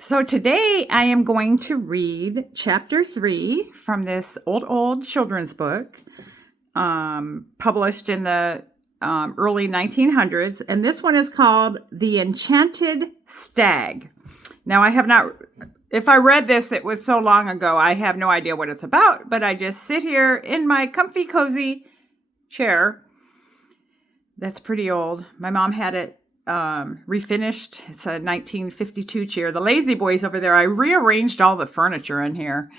So today I am going to read chapter 3 from this old children's book published in the early 1900s. And this one is called The Enchanted Stag. Now, I have not, if I read this, it was so long ago, I have no idea what it's about, but I just sit here in my comfy, cozy chair. That's pretty old. My mom had it refinished. It's a 1952 chair. The Lazy Boys over there, I rearranged all the furniture in here.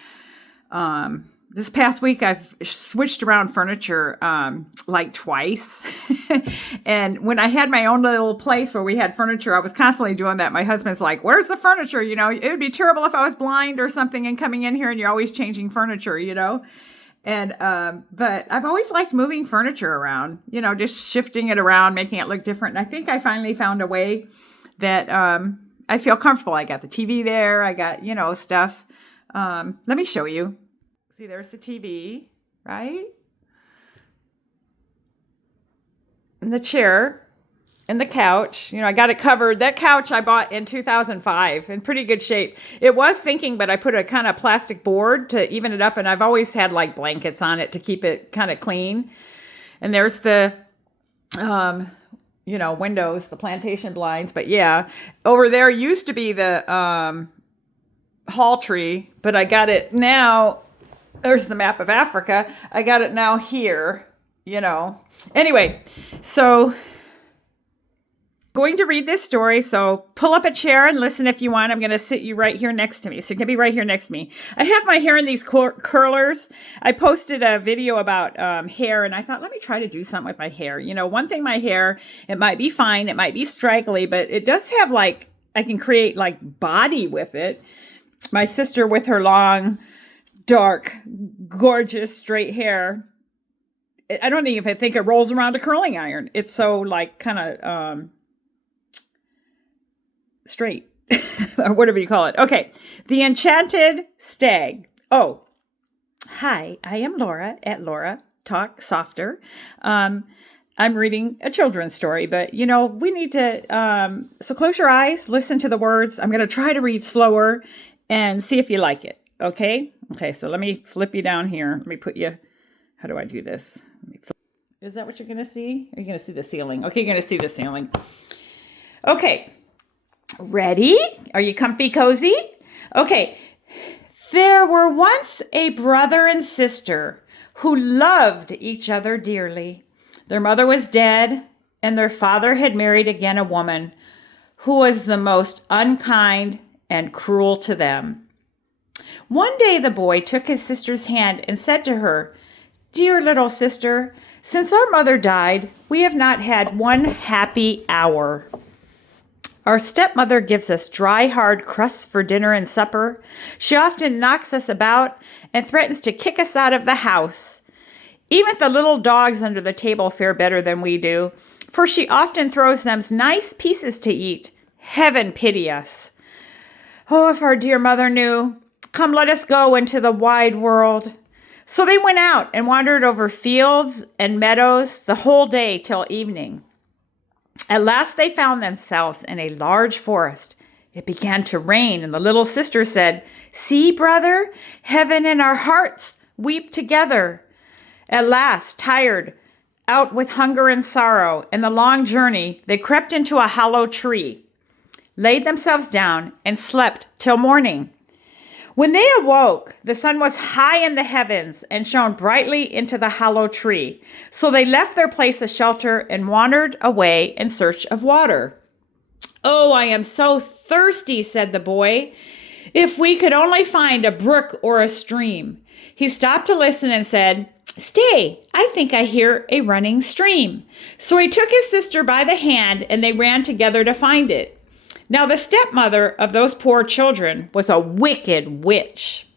This past week, I've switched around furniture like twice. And when I had my own little place where we had furniture, I was constantly doing that. My husband's like, where's the furniture? You know, it would be terrible if I was blind or something and coming in here and you're always changing furniture, you know? And, but I've always liked moving furniture around, you know, just shifting it around, making it look different. And I think I finally found a way that, I feel comfortable. I got the TV there. I got, you know, stuff. Let me show you. See, there's the TV, right? And the chair and the couch. You know, I got it covered. That couch I bought in 2005 in pretty good shape. It was sinking, but I put a kind of plastic board to even it up. And I've always had like blankets on it to keep it kind of clean. And there's the, you know, windows, the plantation blinds. But yeah, over there used to be the hall tree, but I got it now. There's the map of Africa. I got it now here, you know. Anyway, so going to read this story. So pull up a chair and listen if you want. I'm going to sit you right here next to me. So you're going to be right here next to me. I have my hair in these curlers. I posted a video about hair and I thought, let me try to do something with my hair. You know, one thing, my hair, it might be fine. It might be straggly, but it does have like, I can create like body with it. My sister with her long, dark, gorgeous, straight hair. I don't even think it rolls around a curling iron. It's so like kind of straight or whatever you call it. Okay. The Enchanted Stag. Oh, hi, I am Laura at Laura Talk Softer. I'm reading a children's story, but you know, we need to, so close your eyes, listen to the words. I'm going to try to read slower and see if you like it. Okay. Okay. So let me flip you down here. Let me put you, how do I do this? Is that what you're going to see? Are you going to see the ceiling? Okay. You're going to see the ceiling. Okay. Ready? Are you comfy, cozy? Okay. There were once a brother and sister who loved each other dearly. Their mother was dead, and their father had married again a woman who was the most unkind and cruel to them. One day the boy took his sister's hand and said to her, "Dear little sister, since our mother died, we have not had one happy hour. Our stepmother gives us dry, hard crusts for dinner and supper. She often knocks us about and threatens to kick us out of the house. Even the little dogs under the table fare better than we do, for she often throws them nice pieces to eat. Heaven pity us. Oh, if our dear mother knew. Come, let us go into the wide world." So they went out and wandered over fields and meadows the whole day till evening. At last they found themselves in a large forest. It began to rain, and the little sister said, "See, brother, heaven and our hearts weep together." At last, tired out with hunger and sorrow and the long journey, they crept into a hollow tree, laid themselves down, and slept till morning. When they awoke, the sun was high in the heavens and shone brightly into the hollow tree. So they left their place of shelter and wandered away in search of water. "Oh, I am so thirsty," said the boy. "If we could only find a brook or a stream." He stopped to listen and said, "Stay, I think I hear a running stream." So he took his sister by the hand and they ran together to find it. Now the stepmother of those poor children was a wicked witch.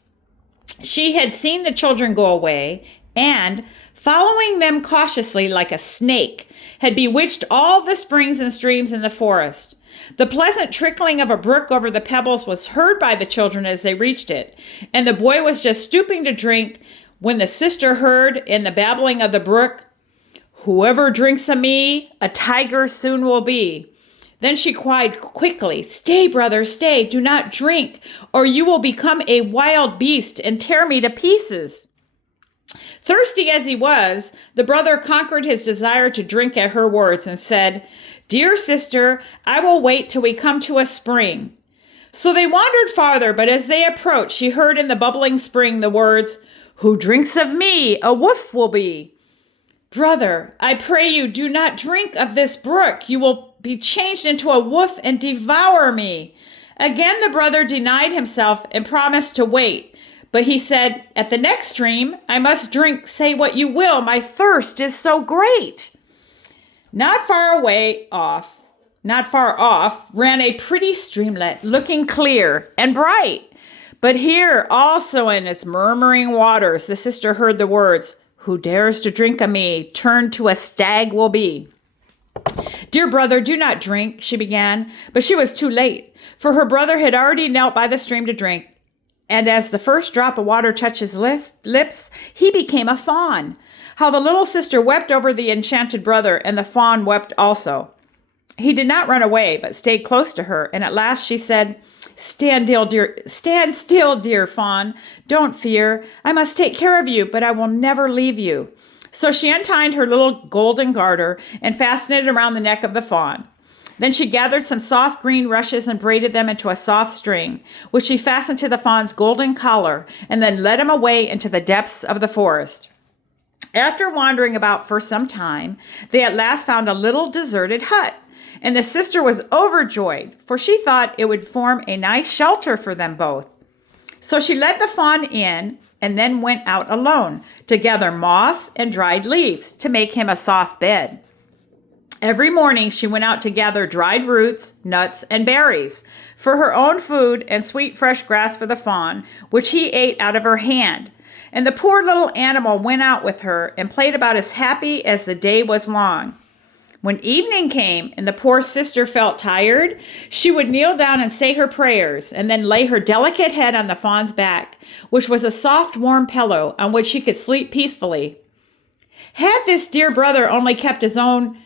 She had seen the children go away and, following them cautiously like a snake, had bewitched all the springs and streams in the forest. The pleasant trickling of a brook over the pebbles was heard by the children as they reached it, and the boy was just stooping to drink when the sister heard in the babbling of the brook, "Whoever drinks of me, a tiger soon will be." Then she cried quickly, "Stay, brother, stay. Do not drink, or you will become a wild beast and tear me to pieces." Thirsty as he was, the brother conquered his desire to drink at her words and said, "Dear sister, I will wait till we come to a spring." So they wandered farther, but as they approached, she heard in the bubbling spring the words, "Who drinks of me, a wolf will be." "Brother, I pray you, do not drink of this brook. You will be changed into a wolf and devour me." Again the brother denied himself and promised to wait. But he said, "At the next stream, I must drink, say what you will. My thirst is so great." Not far off, ran a pretty streamlet, looking clear and bright. But here, also in its murmuring waters, the sister heard the words, "Who dares to drink of me, turned to a stag will be." "Dear brother, do not drink," she began, but she was too late, for her brother had already knelt by the stream to drink. And as the first drop of water touched his lips, he became a fawn. How the little sister wept over the enchanted brother, and the fawn wept also. He did not run away, but stayed close to her, and at last she said, stand still, dear fawn. Don't fear. I must take care of you, but I will never leave you." So she untied her little golden garter and fastened it around the neck of the fawn. Then she gathered some soft green rushes and braided them into a soft string, which she fastened to the fawn's golden collar, and then led him away into the depths of the forest. After wandering about for some time, they at last found a little deserted hut, and the sister was overjoyed, for she thought it would form a nice shelter for them both. So she led the fawn in and then went out alone to gather moss and dried leaves to make him a soft bed. Every morning she went out to gather dried roots, nuts, and berries for her own food and sweet fresh grass for the fawn, which he ate out of her hand. And the poor little animal went out with her and played about as happy as the day was long. When evening came and the poor sister felt tired, she would kneel down and say her prayers and then lay her delicate head on the fawn's back, which was a soft, warm pillow on which she could sleep peacefully. Had this dear brother only kept his own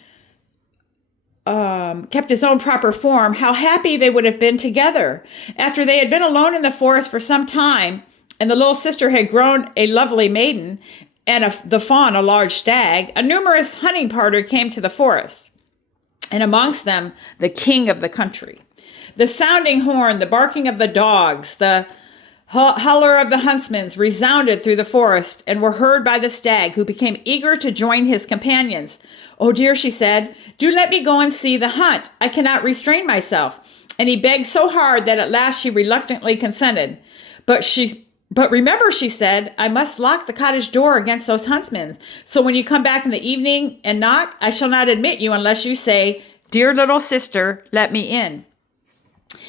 proper form, how happy they would have been together. After they had been alone in the forest for some time, and the little sister had grown a lovely maiden, and the fawn a large stag, a numerous hunting party came to the forest, and amongst them the king of the country. The sounding horn, the barking of the dogs, the holler of the huntsmen resounded through the forest and were heard by the stag, who became eager to join his companions. "Oh dear," she said, "do let me go and see the hunt. I cannot restrain myself." And he begged so hard that at last she reluctantly consented. But remember," she said, "I must lock the cottage door against those huntsmen. So when you come back in the evening and knock, I shall not admit you unless you say, 'Dear little sister, let me in.'"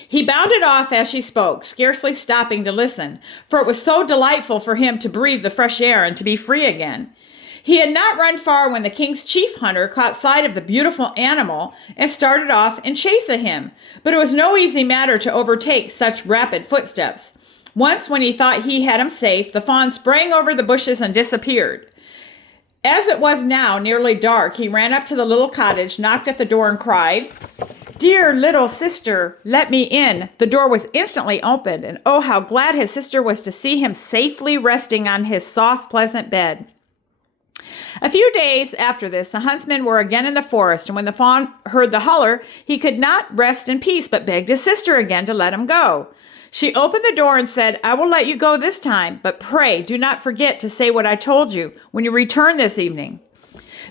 He bounded off as she spoke, scarcely stopping to listen, for it was so delightful for him to breathe the fresh air and to be free again. He had not run far when the king's chief hunter caught sight of the beautiful animal and started off in chase of him. But it was no easy matter to overtake such rapid footsteps. Once, when he thought he had him safe, the fawn sprang over the bushes and disappeared. As it was now nearly dark, he ran up to the little cottage, knocked at the door, and cried, "Dear little sister, let me in." The door was instantly opened, and oh, how glad his sister was to see him safely resting on his soft, pleasant bed. A few days after this, the huntsmen were again in the forest, and when the fawn heard the holler, he could not rest in peace, but begged his sister again to let him go. She opened the door and said, "I will let you go this time, but pray do not forget to say what I told you when you return this evening."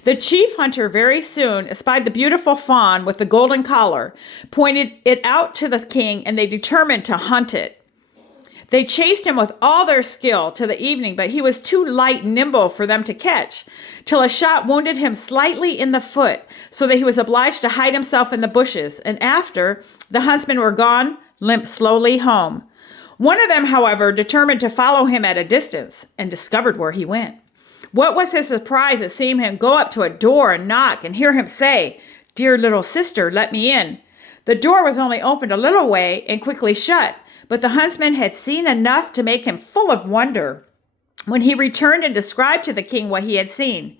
The chief hunter very soon espied the beautiful fawn with the golden collar, pointed it out to the king, and they determined to hunt it. They chased him with all their skill till the evening, but he was too light and nimble for them to catch, till a shot wounded him slightly in the foot, so that he was obliged to hide himself in the bushes, and after the huntsmen were gone, limped slowly home. One of them, however, determined to follow him at a distance, and discovered where he went. What was his surprise at seeing him go up to a door and knock, and hear him say, "Dear little sister, let me in." The door was only opened a little way and quickly shut, but the huntsman had seen enough to make him full of wonder, when he returned and described to the king what he had seen.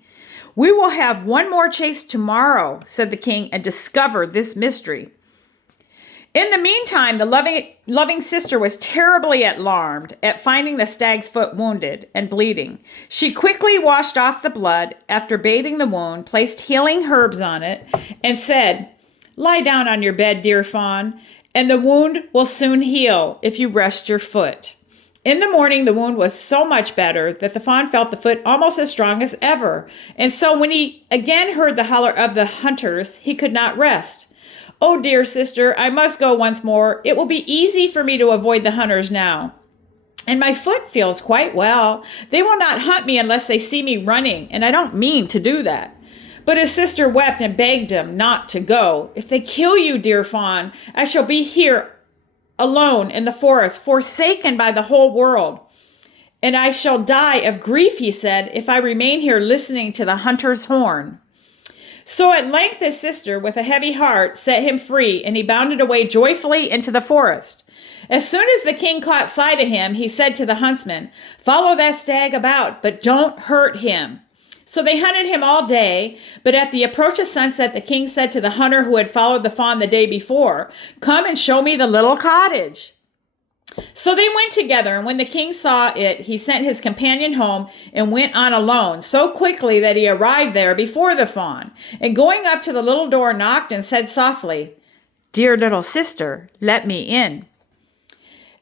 "We will have one more chase tomorrow," said the king, "and discover this mystery." In the meantime, the loving sister was terribly alarmed at finding the stag's foot wounded and bleeding. She quickly washed off the blood after bathing the wound, placed healing herbs on it, and said, "Lie down on your bed, dear fawn, and the wound will soon heal if you rest your foot." In the morning, the wound was so much better that the fawn felt the foot almost as strong as ever, and so when he again heard the holler of the hunters, he could not rest. "Oh, dear sister, I must go once more. It will be easy for me to avoid the hunters now. And my foot feels quite well. They will not hunt me unless they see me running, and I don't mean to do that." But his sister wept and begged him not to go. "If they kill you, dear fawn, I shall be here alone in the forest, forsaken by the whole world. And I shall die of grief," he said, "if I remain here listening to the hunter's horn." So at length his sister, with a heavy heart, set him free, and he bounded away joyfully into the forest. As soon as the king caught sight of him, he said to the huntsman, "Follow that stag about, but don't hurt him." So they hunted him all day, but at the approach of sunset, the king said to the hunter who had followed the fawn the day before, "Come and show me the little cottage." So they went together, and when the king saw it, he sent his companion home and went on alone so quickly that he arrived there before the fawn, and going up to the little door, knocked and said softly, "Dear little sister, let me in."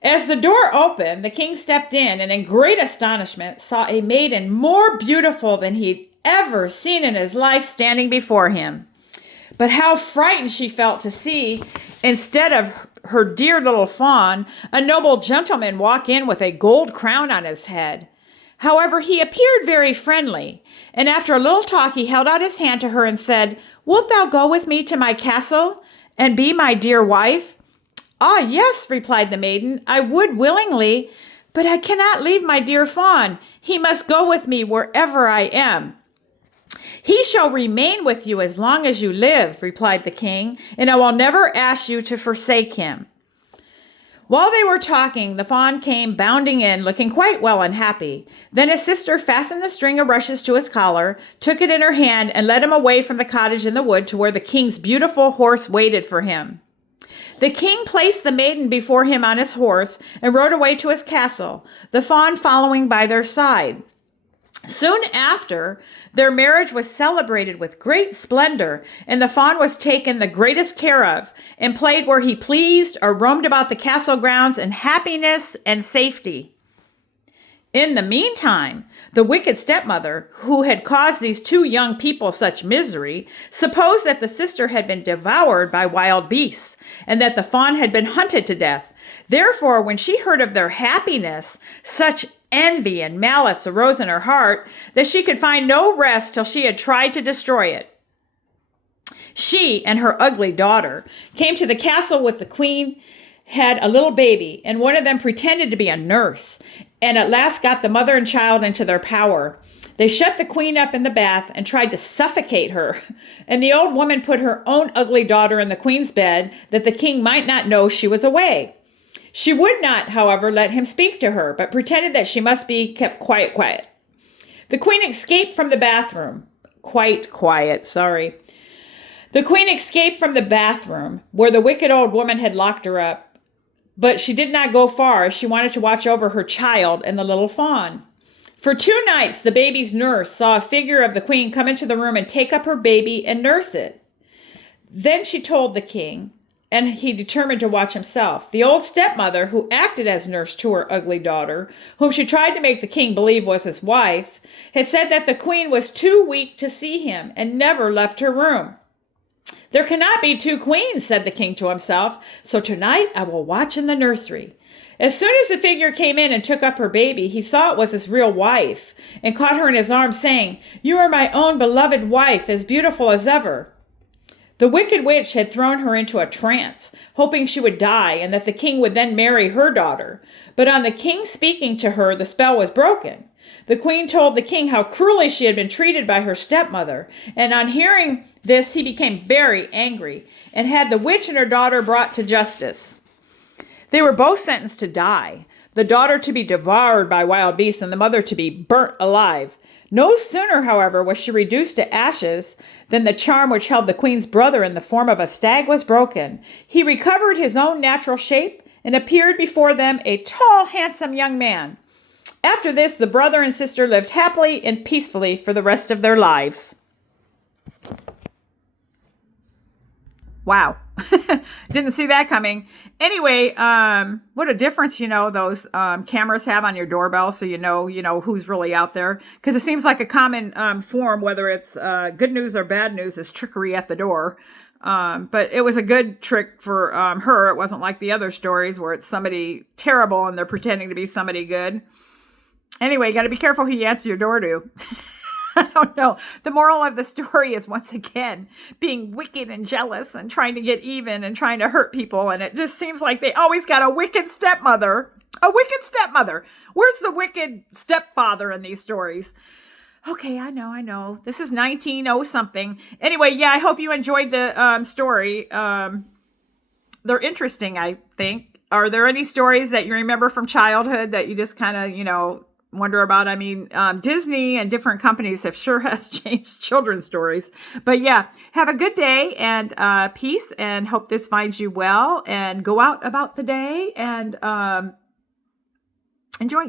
As the door opened, the king stepped in and in great astonishment saw a maiden more beautiful than he'd ever seen in his life standing before him. But how frightened she felt to see, instead of her dear little fawn, a noble gentleman walk in with a gold crown on his head. However, he appeared very friendly, and after a little talk he held out his hand to her and said, "Wilt thou go with me to my castle and be my dear wife?" "Ah, yes," replied the maiden, "I would willingly, but I cannot leave my dear fawn. He must go with me wherever I am." "He shall remain with you as long as you live," replied the king, "and I will never ask you to forsake him." While they were talking, the fawn came bounding in, looking quite well and happy. Then his sister fastened the string of rushes to his collar, took it in her hand, and led him away from the cottage in the wood to where the king's beautiful horse waited for him. The king placed the maiden before him on his horse and rode away to his castle, the fawn following by their side. Soon after, their marriage was celebrated with great splendor, and the fawn was taken the greatest care of, and played where he pleased or roamed about the castle grounds in happiness and safety. In the meantime, the wicked stepmother, who had caused these two young people such misery, supposed that the sister had been devoured by wild beasts, and that the fawn had been hunted to death. Therefore, when she heard of their happiness, such envy and malice arose in her heart that she could find no rest till she had tried to destroy it. She and her ugly daughter came to the castle with the queen, had a little baby, and one of them pretended to be a nurse, and at last got the mother and child into their power. They shut the queen up in the bath and tried to suffocate her, and the old woman put her own ugly daughter in the queen's bed that the king might not know she was away. She would not, however, let him speak to her, but pretended that she must be kept quiet. The queen escaped from the bathroom. The queen escaped from the bathroom where the wicked old woman had locked her up, but she did not go far as she wanted to watch over her child and the little fawn. For 2 nights, the baby's nurse saw a figure of the queen come into the room and take up her baby and nurse it. Then she told the king, and he determined to watch himself. The old stepmother, who acted as nurse to her ugly daughter, whom she tried to make the king believe was his wife, had said that the queen was too weak to see him and never left her room. "There cannot be 2 queens," said the king to himself, "so tonight I will watch in the nursery." As soon as the figure came in and took up her baby, he saw it was his real wife, and caught her in his arms, saying, "You are my own beloved wife, as beautiful as ever." The wicked witch had thrown her into a trance, hoping she would die and that the king would then marry her daughter. But on the king speaking to her, the spell was broken. The queen told the king how cruelly she had been treated by her stepmother, and on hearing this he became very angry and had the witch and her daughter brought to justice. They were both sentenced to die, the daughter to be devoured by wild beasts and the mother to be burnt alive. No sooner, however, was she reduced to ashes than the charm which held the queen's brother in the form of a stag was broken. He recovered his own natural shape and appeared before them a tall, handsome young man. After this, the brother and sister lived happily and peacefully for the rest of their lives. Wow. Didn't see that coming. Anyway, what a difference, those cameras have on your doorbell, so you know who's really out there. Because it seems like a common form, whether it's good news or bad news, is trickery at the door. But it was a good trick for her. It wasn't like the other stories where it's somebody terrible and they're pretending to be somebody good. Anyway, you got to be careful who you answer your door to. I don't know. The moral of the story is, once again, being wicked and jealous and trying to get even and trying to hurt people. And it just seems like they always got a wicked stepmother. A wicked stepmother. Where's the wicked stepfather in these stories? Okay, I know. This is 1900 something. Anyway, yeah, I hope you enjoyed the story. They're interesting, I think. Are there any stories that you remember from childhood that you just kind of, wonder about? I mean, Disney and different companies have sure has changed children's stories. But yeah, have a good day and peace, and hope this finds you well, and go out about the day and enjoy.